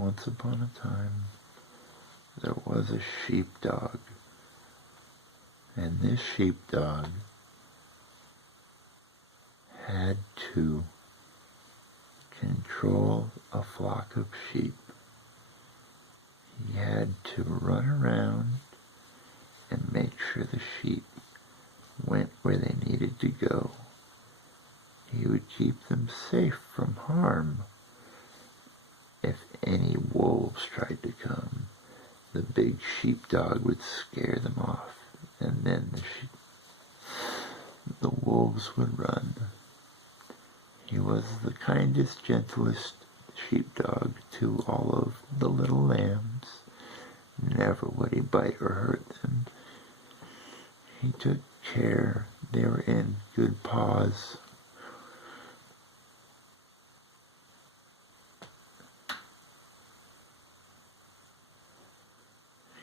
Once upon a time, there was a sheepdog, and this sheepdog had to control a flock of sheep. He had to run around and make sure the sheep went where they needed to go. He would keep them safe from harm. If any wolves tried to come, the big sheepdog would scare them off, and then the wolves would run. He was the kindest, gentlest sheepdog to all of the little lambs. Never would he bite or hurt them. He took care they were in good paws.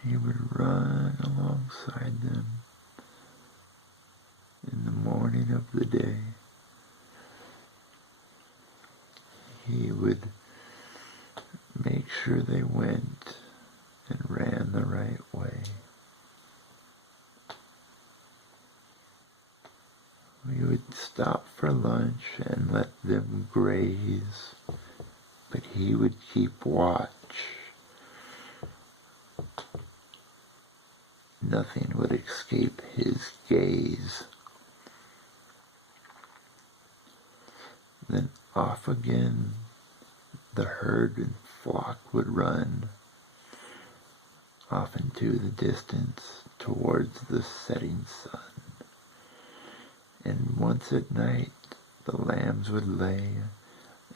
He would run alongside them in the morning of the day. He would make sure they went and ran the right way. We would stop for lunch and let them graze, but he would keep watch. Nothing would escape his gaze. Then off again the herd and flock would run, off into the distance towards the setting sun. And once at night the lambs would lay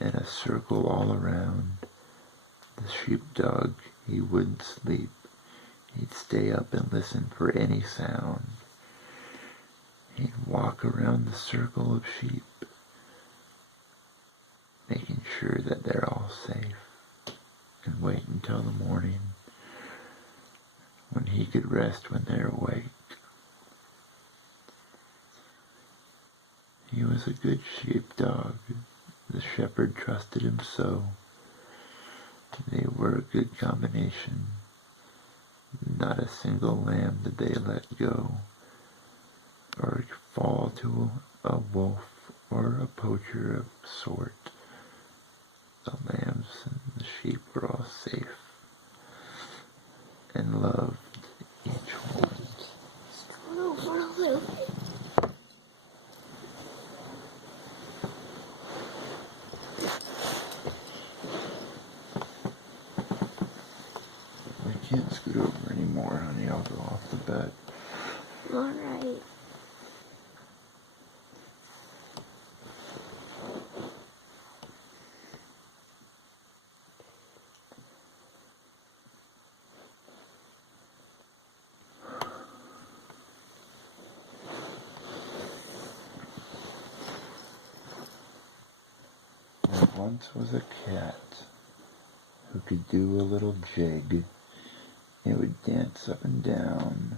in a circle all around. The sheepdog, he wouldn't sleep. He'd stay up and listen for any sound. He'd walk around the circle of sheep, making sure that they're all safe, and wait until the morning when he could rest when they're awake. He was a good sheepdog. The shepherd trusted him so. They were a good combination. Not a single lamb did they let go, or fall to a wolf or a poacher of sort. The lambs and the sheep were all safe and loved each one. Scoot over a little bit. I can't scoot over anymore, honey. I'll go off the bed. Alright. There once was a cat who could do a little jig. It would dance up and down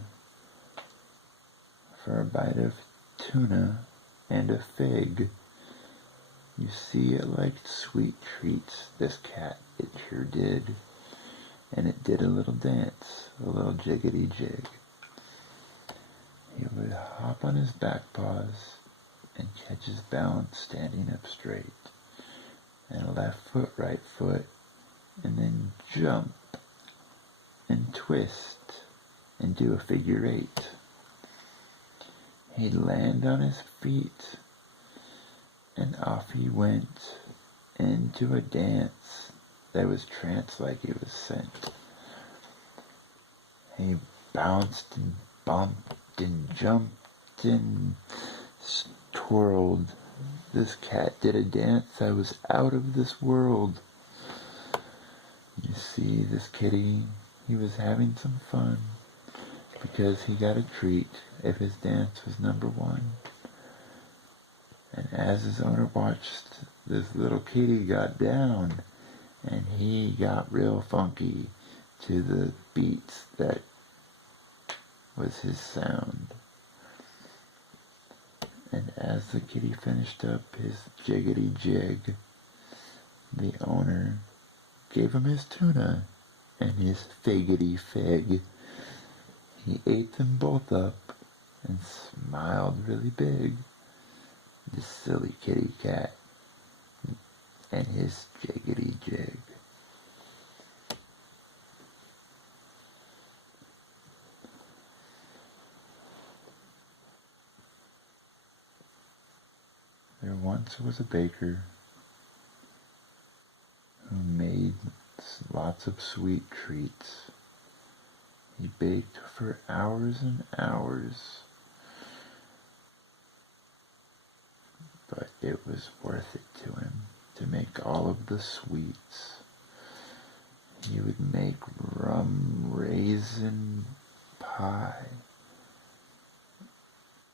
for a bite of tuna and a fig. You see, it liked sweet treats, this cat. It sure did. And it did a little dance, a little jiggity jig. He would hop on his back paws and catch his balance standing up straight. And left foot, right foot, and then jump and twist and do a figure eight. He'd land on his feet and off he went into a dance that was trance-like it was sent. He bounced and bumped and jumped and twirled. This cat did a dance that was out of this world. You see, this kitty, he was having some fun because he got a treat if his dance was number one. And as his owner watched, this little kitty got down and he got real funky to the beats that was his sound. And as the kitty finished up his jiggity jig, the owner gave him his tuna and his figgity fig. He ate them both up and smiled really big. The silly kitty cat and his jiggity jig. There once was a baker who made lots of sweet treats. He baked for hours and hours, but it was worth it to him to make all of the sweets. He would make rum raisin pie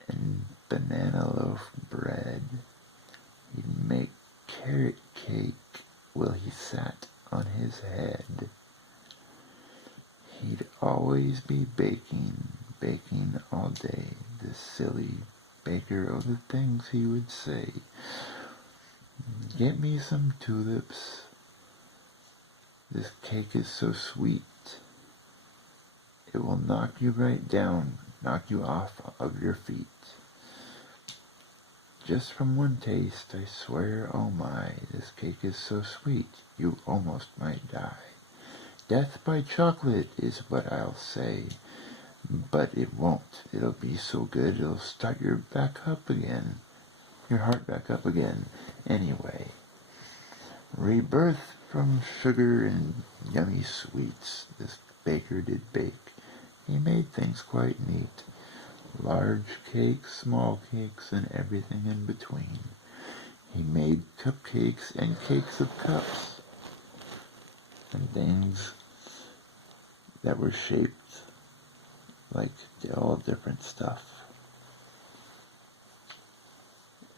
and banana loaf bread. He'd make carrot cake while he sat on his head. He'd always be baking all day, the silly baker of the things he would say. Get me some tulips. This cake is so sweet. It will knock you right down, knock you off of your feet. Just from one taste, I swear, oh my, this cake is so sweet, you almost might die. Death by chocolate is what I'll say, but it won't. It'll be so good, it'll start your back up again, your heart back up again. Anyway, rebirth from sugar and yummy sweets, this baker did bake. He made things quite neat. Large cakes, small cakes, and everything in between. He made cupcakes and cakes of cups, and things that were shaped like all different stuff.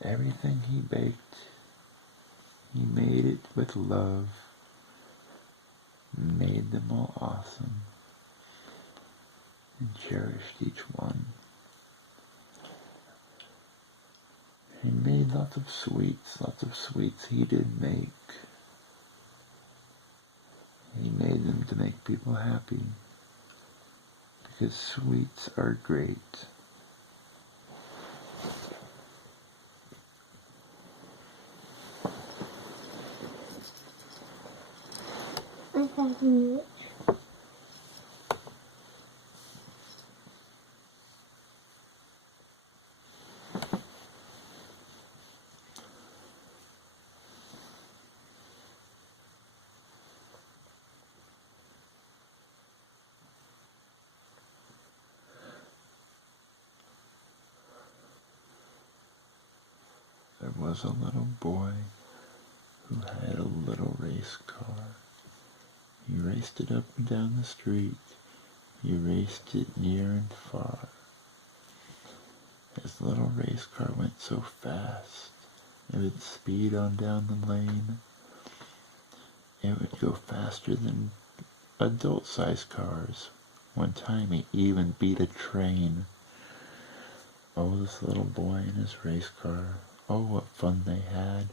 Everything he baked, he made it with love, made them all awesome, and cherished each one. He made lots of sweets he did make. He made them to make people happy, because sweets are great. I thought you knew it. There was a little boy who had a little race car. He raced it up and down the street. He raced it near and far. His little race car went so fast, it would speed on down the lane. It would go faster than adult-sized cars. One time he even beat a train. Oh, this little boy in his race car. Oh, what fun they had.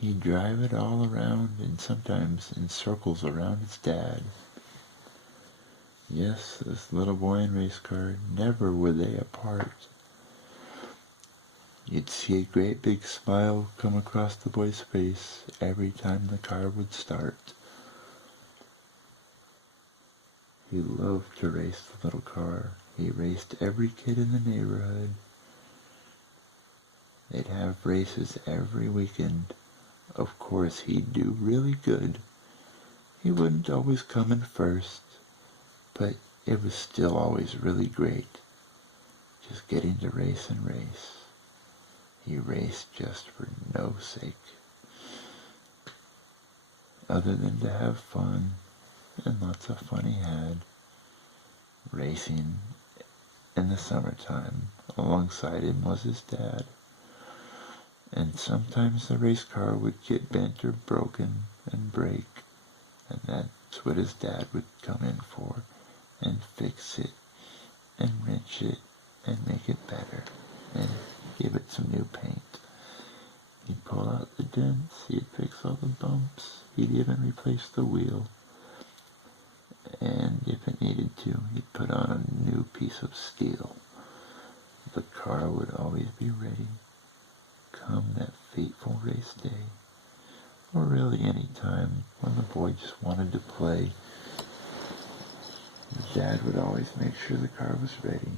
He'd drive it all around and sometimes in circles around his dad. Yes, this little boy and race car, never were they apart. You'd see a great big smile come across the boy's face every time the car would start. He loved to race the little car. He raced every kid in the neighborhood. They'd have races every weekend. Of course, he'd do really good. He wouldn't always come in first, but it was still always really great, just getting to race and race. He raced just for no sake, other than to have fun, and lots of fun he had, racing in the summertime. Alongside him was his dad. And sometimes the race car would get bent or broken and break, and that's what his dad would come in for, and fix it, and wrench it, and make it better, and give it some new paint. He'd pull out the dents, he'd fix all the bumps, he'd even replace the wheel. And if it needed to, he'd put on a new piece of steel. The car would always be ready, come that fateful race day. Or really any time when the boy just wanted to play. The dad would always make sure the car was ready,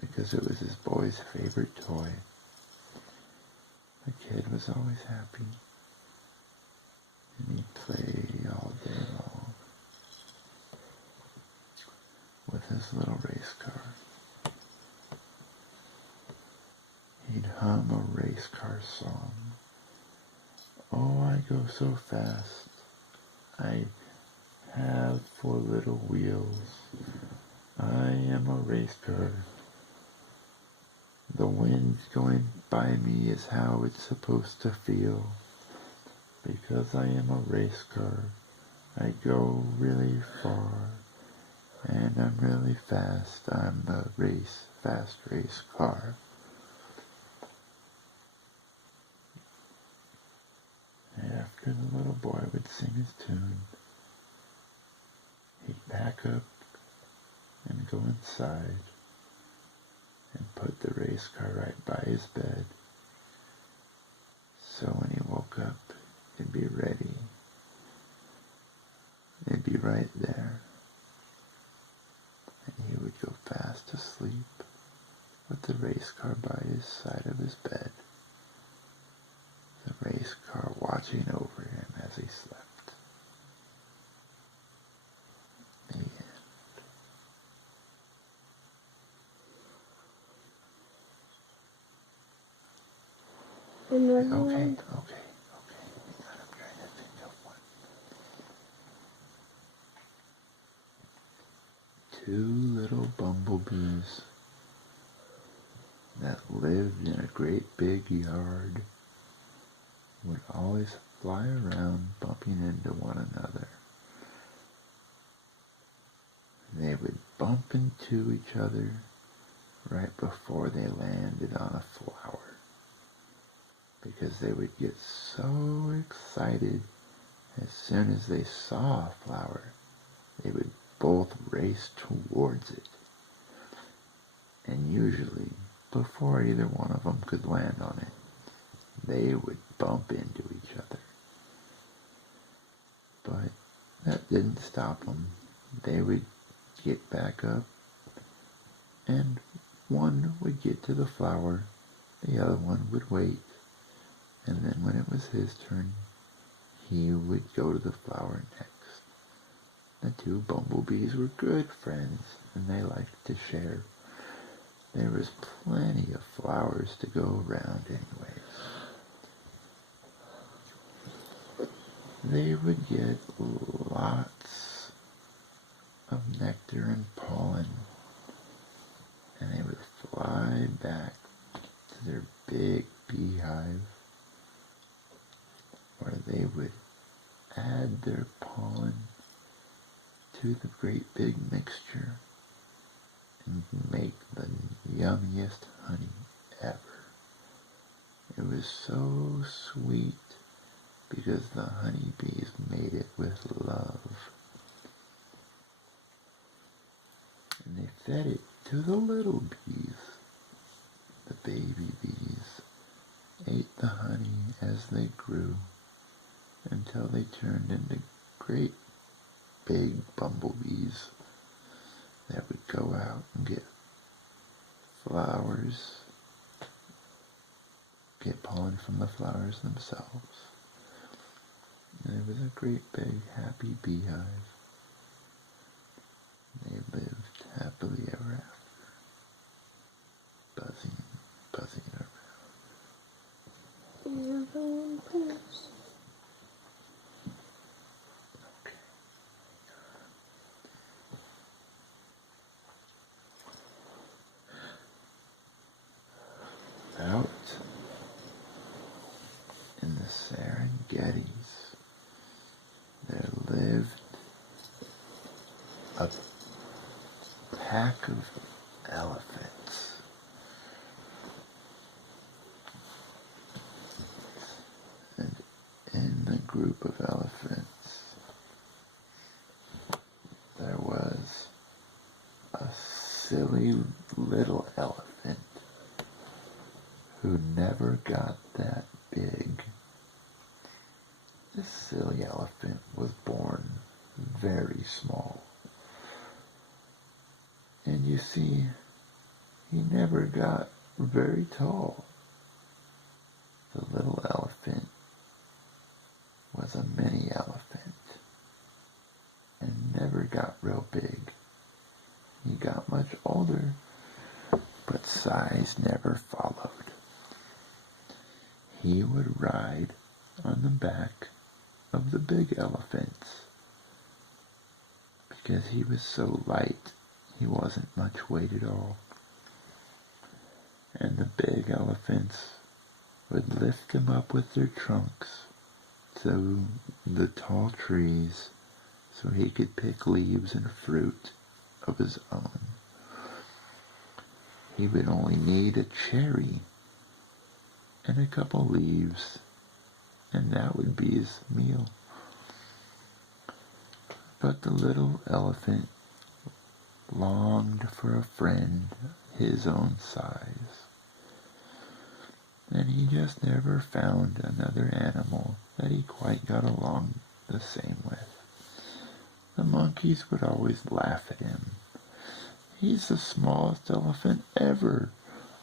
because it was his boy's favorite toy. The kid was always happy, and he'd play all day long with his little race car. He'd hum a race car song. Oh, I go so fast. I have 4 little wheels. I am a race car. The wind going by me is how it's supposed to feel. Because I am a race car. I go really far. And I'm really fast. I'm a fast race car. After the little boy would sing his tune, he'd pack up and go inside and put the race car right by his bed. So when he woke up, it'd be ready. It'd be right there. And he would go fast asleep with the race car by his side of his bed. The race car watching over him as he slept. The end. Another Okay. one? I'm trying to think of one. 2 little bumblebees that lived in a great big yard would always fly around bumping into one another. They would bump into each other right before they landed on a flower, because they would get so excited as soon as they saw a flower. They would both race towards it, and usually, before either one of them could land on it, they would bump into each other. But that didn't stop them. They would get back up, and one would get to the flower, the other one would wait, and then when it was his turn, he would go to the flower next. The 2 bumblebees were good friends, and they liked to share. There was plenty of flowers to go around anyways. They would get lots of nectar and pollen, and they would fly back to their big beehive, where they would add their pollen to the great big mixture and make the yummiest honey ever. It was so sweet because the honeybees made it with love. And they fed it to the little bees. The baby bees ate the honey as they grew until they turned into great big bumblebees that would go out and get flowers, get pollen from the flowers themselves. And it was a great big happy beehive. They lived happily ever after, buzzing around. Another one, please. Out in the Serengetis, there lived a pack of elephants. group of elephants. There was a silly little elephant who never got that big. This silly elephant was born very small. And you see, he never got very tall. The little elephant was a mini elephant and never got real big. He got much older, but size never followed. He would ride on the back of the big elephants because he was so light he wasn't much weight at all. And the big elephants would lift him up with their trunks to the tall trees so he could pick leaves and fruit of his own. He would only need a cherry and a couple leaves, and that would be his meal. But the little elephant longed for a friend his own size, and he just never found another animal that he quite got along the same with. The monkeys would always laugh at him. "He's the smallest elephant ever.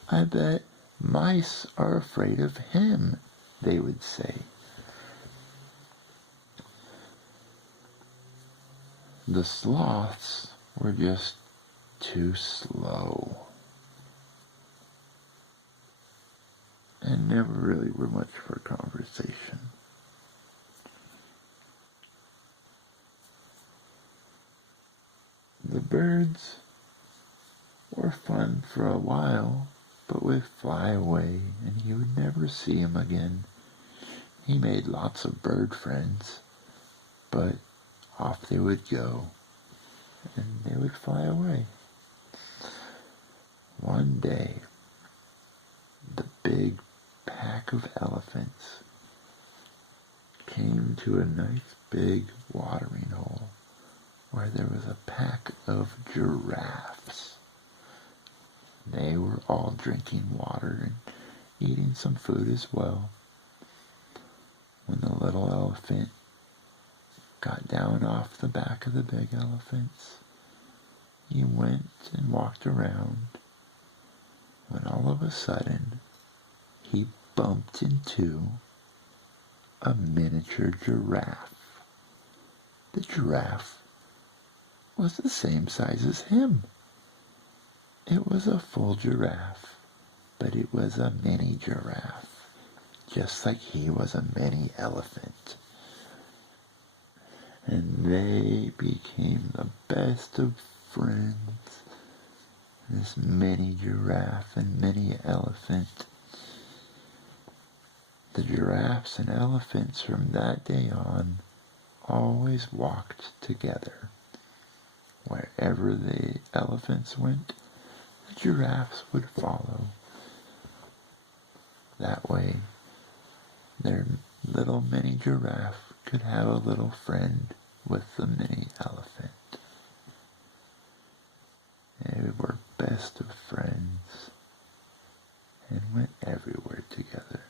I bet mice are afraid of him," they would say. The sloths were just too slow and never really were much for conversation. The birds were fun for a while, but would fly away and he would never see them again. He made lots of bird friends, but off they would go and they would fly away. One day, the big pack of elephants came to a nice big watering hole where there was a pack of giraffes. They were all drinking water and eating some food as well. When the little elephant got down off the back of the big elephants, he went and walked around when all of a sudden he bumped into a miniature giraffe. The giraffe was the same size as him. It was a full giraffe, but it was a mini giraffe, just like he was a mini elephant. And they became the best of friends. This mini giraffe and mini elephant. The giraffes and elephants from that day on always walked together. Wherever the elephants went, the giraffes would follow. That way, their little mini giraffe could have a little friend with the mini elephant. They were best of friends and went everywhere together.